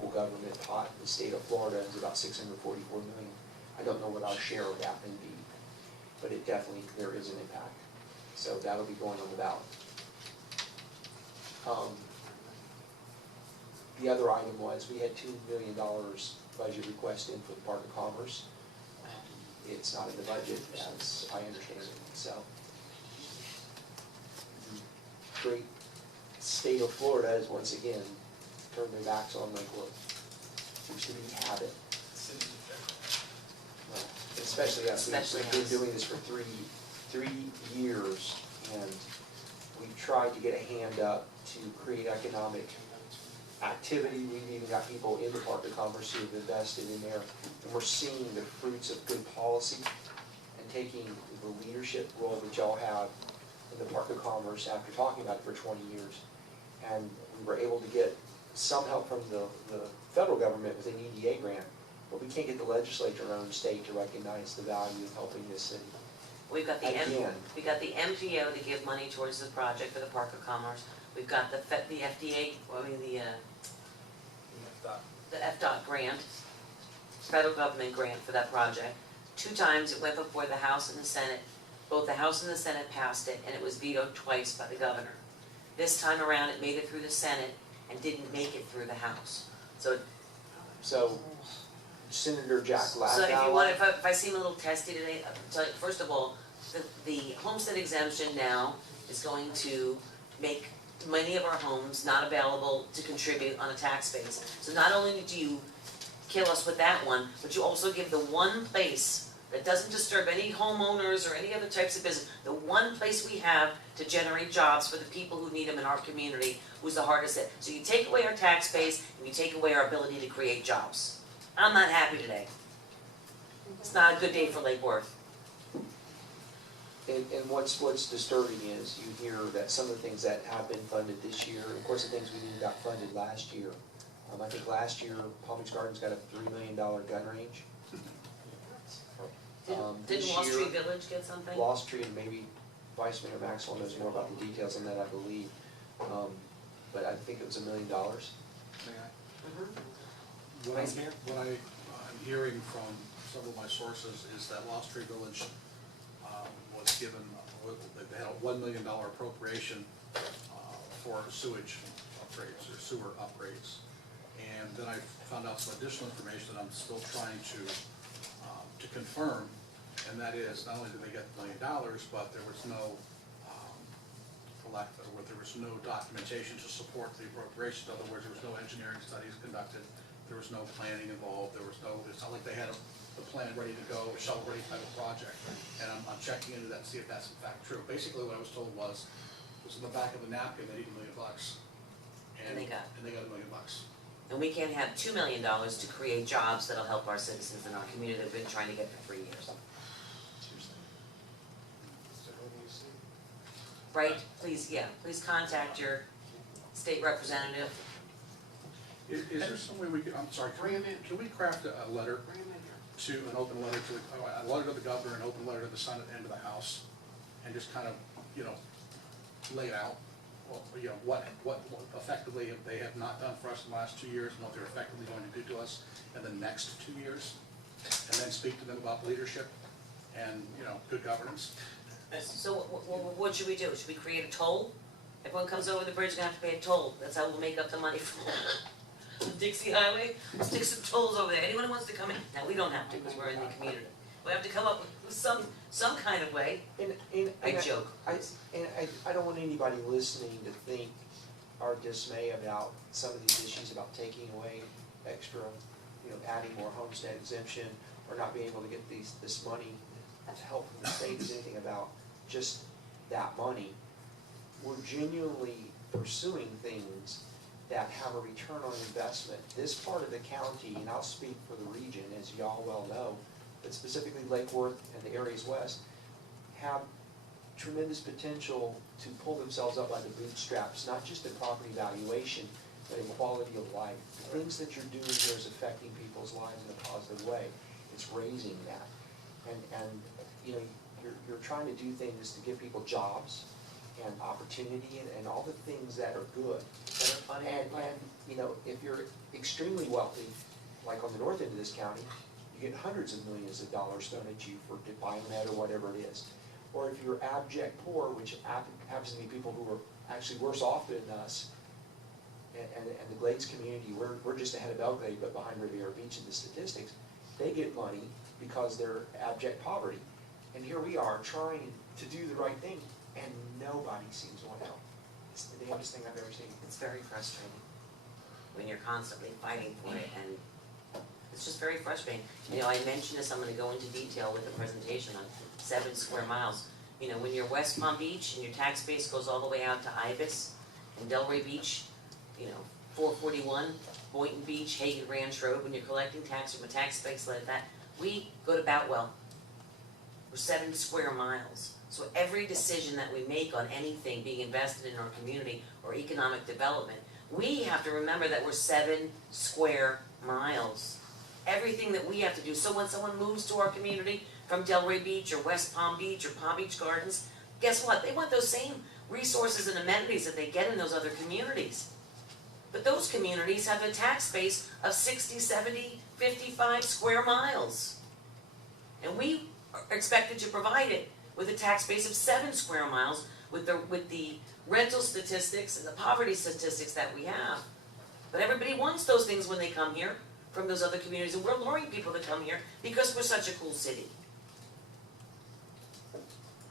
government pot in the state of Florida is about 644 million. I don't know what our share of that may be, but it definitely, there is an impact. So that'll be going on the ballot. The other item was, we had $2 million budget request in for the Park of Commerce. It's not in the budget, as I understand it, so. The great state of Florida has once again turned their backs on Lakewood, which didn't have it. Especially us, we've been doing this for three years, and we've tried to get a hand up to create economic activity. We've even got people in the Park of Commerce who have invested in there, and we're seeing the fruits of good policy and taking the leadership role that y'all have in the Park of Commerce after talking about it for 20 years. And we were able to get some help from the federal government with an EDA grant, but we can't get the legislature in our own state to recognize the value of helping this city. We've got the Again. we got the MGO to give money towards the project for the Park of Commerce. We've got the FDA, the FDOT grant, federal government grant for that project. 2 times it went before the House and the Senate. Both the House and the Senate passed it, and it was vetoed twice by the governor. This time around, it made it through the Senate and didn't make it through the House. So Senator Jack So if you Ladau, want, if I seem a little testy today, I'll tell you, first of all, the homestead exemption now is going to make many of our homes not available to contribute on a tax base. So not only do you kill us with that one, but you also give the one place that doesn't disturb any homeowners or any other types of business, the one place we have to generate jobs for the people who need them in our community, who's the hardest hit. So you take away our tax base, and you take away our ability to create jobs. I'm not happy today. It's not a good day for Lake Worth. and what's disturbing is you hear that some of the things that have been funded this year, and of course the things we knew got funded last year. I think last year Palm Beach Gardens got a $3 million gun range. Didn't This Wall year, Street Village get something? Lost Tree, and maybe Vice Mayor Maxwell knows more about the details on that, I believe. But I think it was $1 million. May I? Mhm. What Vice Mayor? I'm hearing from several of my sources is that Lost Tree Village was given, they had a $1 million appropriation for sewage upgrades or sewer upgrades. And then I found out some additional information that I'm still trying to confirm, and that is not only did they get $1 million, but there was no, for lack of a better word, there was no documentation to support the appropriation. In other words, there was no engineering studies conducted, there was no planning involved, there was no, it's not like they had the plan ready to go, a shovel-ready type of project. And I'm checking into that to see if that's in fact true. Basically what I was told was in the back of the napkin, they need $1 million. And they got $1 million. And we can't have $2 million to create jobs that'll help our citizens in our community that we've been trying to get for 3 years. Right? Please contact your state representative. Is there some way we could, I'm sorry, can we craft a letter to, an open letter to, a letter to the governor, an open letter to the Senate and to the House, and just kind of, lay it out? Well, what effectively they have not done for us in the last 2 years, and what they're effectively going to do to us in the next 2 years, and then speak to them about leadership and, good governance. So what should we do? Should we create a toll? Everyone comes over the bridge, gonna have to pay a toll. That's how we'll make up the money for Dixie Highway. Stick some tolls over there. Anyone who wants to come in. Now, we don't have to because we're in the community. We have to come up with some kind of way. I joke. I don't want anybody listening to think or dismay about some of these issues about taking away extra, adding more homestead exemption or not being able to get this money to help from the state is anything about just that money. We're genuinely pursuing things that have a return on investment. This part of the county, and I'll speak for the region, as y'all well know, but specifically Lake Worth and the areas west, have tremendous potential to pull themselves up by the bootstraps, not just in property valuation, but in quality of life. The things that you're doing here is affecting people's lives in a positive way. It's raising that. And you're trying to do things to give people jobs and opportunity and all the things that are good. Better funding. And, you know, if you're extremely wealthy, like on the north end of this county, you get hundreds of millions of dollars thrown at you for Biomed or whatever it is. Or if you're abject poor, which happens to be people who are actually worse off than us, and the Glades community, we're just ahead of Belgrade, but behind Riviera Beach in the statistics, they get money because they're abject poverty. And here we are trying to do the right thing, and nobody seems to want to help. It's the damnedest thing I've ever seen. It's very frustrating when you're constantly fighting for it, and it's just very frustrating. You know, I mentioned this, I'm gonna go into detail with the presentation on 7 square miles. You know, when you're West Palm Beach and your tax base goes all the way out to Ibis and Delray Beach, you know, 441, Boynton Beach, Hagen Ranch Road, when you're collecting tax from a tax base like that, we go to Boutwell. We're 7 square miles. So every decision that we make on anything being invested in our community or economic development, we have to remember that we're 7 square miles. Everything that we have to do. So when someone moves to our community from Delray Beach or West Palm Beach or Palm Beach Gardens, guess what? They want those same resources and amenities that they get in those other communities. But those communities have a tax base of 60, 70, 55 square miles. And we are expected to provide it with a tax base of 7 square miles with the rental statistics and the poverty statistics that we have. But everybody wants those things when they come here from those other communities, and we're luring people to come here because we're such a cool city.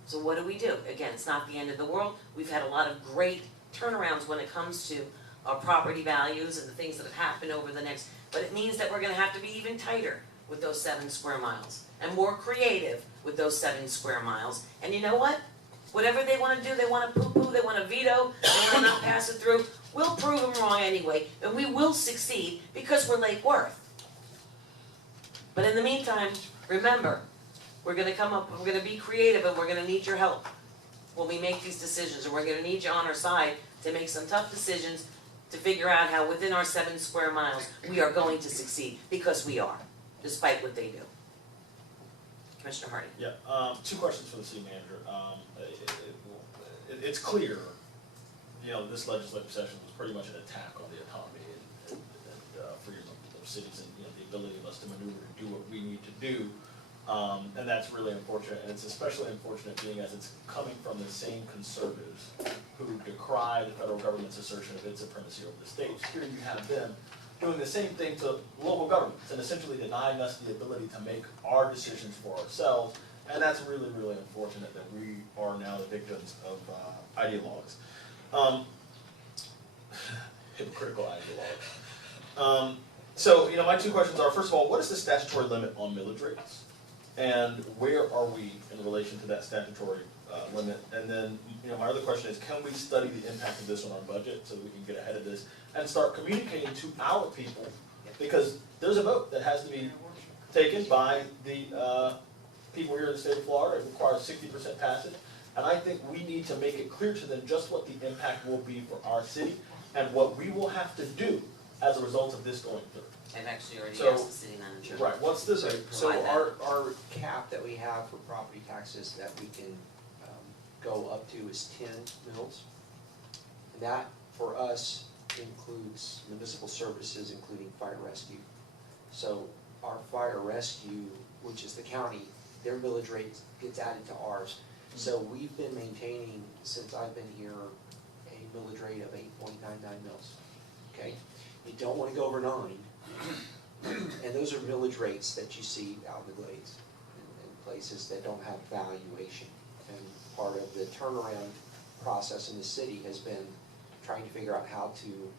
So what do? Again, it's not the end of the world. We've had a lot of great turnarounds when it comes to our property values and the things that have happened over the next, but it means that we're gonna have to be even tighter with those 7 square miles and more creative with those 7 square miles. And you know what? Whatever they wanna do, they wanna poo-poo, they wanna veto, they wanna not pass it through, we'll prove them wrong anyway, and we will succeed because we're Lake Worth. But in the meantime, remember, we're gonna be creative, and we're gonna need your help when we make these decisions, and we're gonna need you on our side to make some tough decisions to figure out how within our 7 square miles, we are going to succeed, because we are, despite what they do. Commissioner Hardy. Yeah, 2 questions for the city manager. It's clear, you know, this legislative session was pretty much an attack on the autonomy and freedom of cities and, you know, the ability of us to maneuver and do what we need to do. And that's really unfortunate, and it's especially unfortunate being as it's coming from the same conservatives who decry the federal government's assertion of its supremacy over the states. Here you have them doing the same thing to local governments and essentially denying us the ability to make our decisions for ourselves. And that's really, really unfortunate that we are now the victims of ideologues. Hypocritical ideologues. So, you know, my 2 questions are, first of all, what is the statutory limit on millage rates? And where are we in relation to that statutory limit? And then, you know, my other question is, can we study the impact of this on our budget so that we can get ahead of this and start communicating to our people? Because there's a vote that has to be taken by the people here in the state of Florida. It requires 60% passage. And I think we need to make it clear to them just what the impact will be for our city and what we will have to do as a result of this going through. I've actually already So- asked the city manager. Right, what's the, So Provide that. our cap that we have for property taxes that we can go up to is 10 mils. And that, for us, includes municipal services, including fire rescue. So our fire rescue, which is the county, their millage rate gets added to ours. So we've been maintaining, since I've been here, a millage rate of 8.99 mils, okay? You don't wanna go over 9. And those are millage rates that you see out in the glades, in places that don't have valuation. And part of the turnaround process in the city has been trying to figure out how to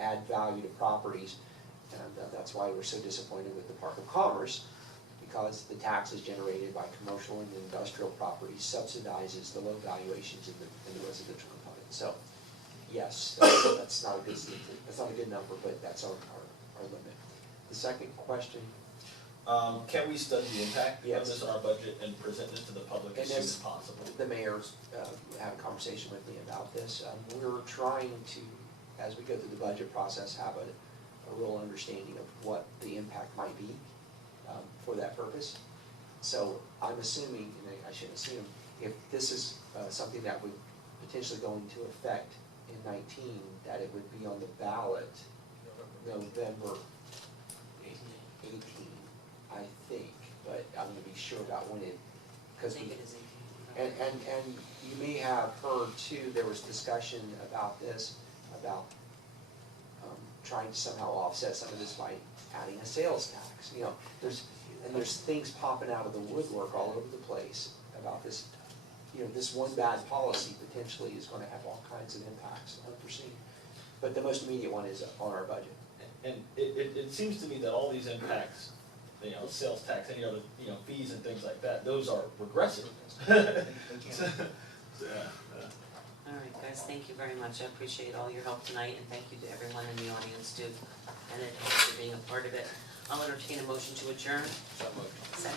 add value to properties. And that's why we're so disappointed with the Park of Commerce, because the taxes generated by commercial and industrial properties subsidizes the low valuations in the residential component. So, yes, that's not a good number, but that's our limit. The second question, can we study the impact of Yes. this on our budget and present it to the public as And soon as- as possible? the mayor's had a conversation with me about this. We're trying to, as we go through the budget process, have a real understanding of what the impact might be for that purpose. So I'm assuming, and I shouldn't assume, if this is something that would potentially going into effect in 19, that it would be on the ballot November 18, I think, but I'm gonna be sure about when it, I because think it is 18. and you may have heard too, there was discussion about this, about trying to somehow offset some of this by adding a sales tax. You know, there's things popping out of the woodwork all over the place about this. You know, this one bad policy potentially is gonna have all kinds of impacts, unforeseen. But the most immediate one is on our budget. And it seems to me that all these impacts, you know, sales tax, any other, you know, fees and things like that, those are regressive. Yeah. All right, guys, thank you very much. I appreciate all your help tonight, and thank you to everyone in the audience too, and for being a part of it. I'll entertain a motion to adjourn. Second.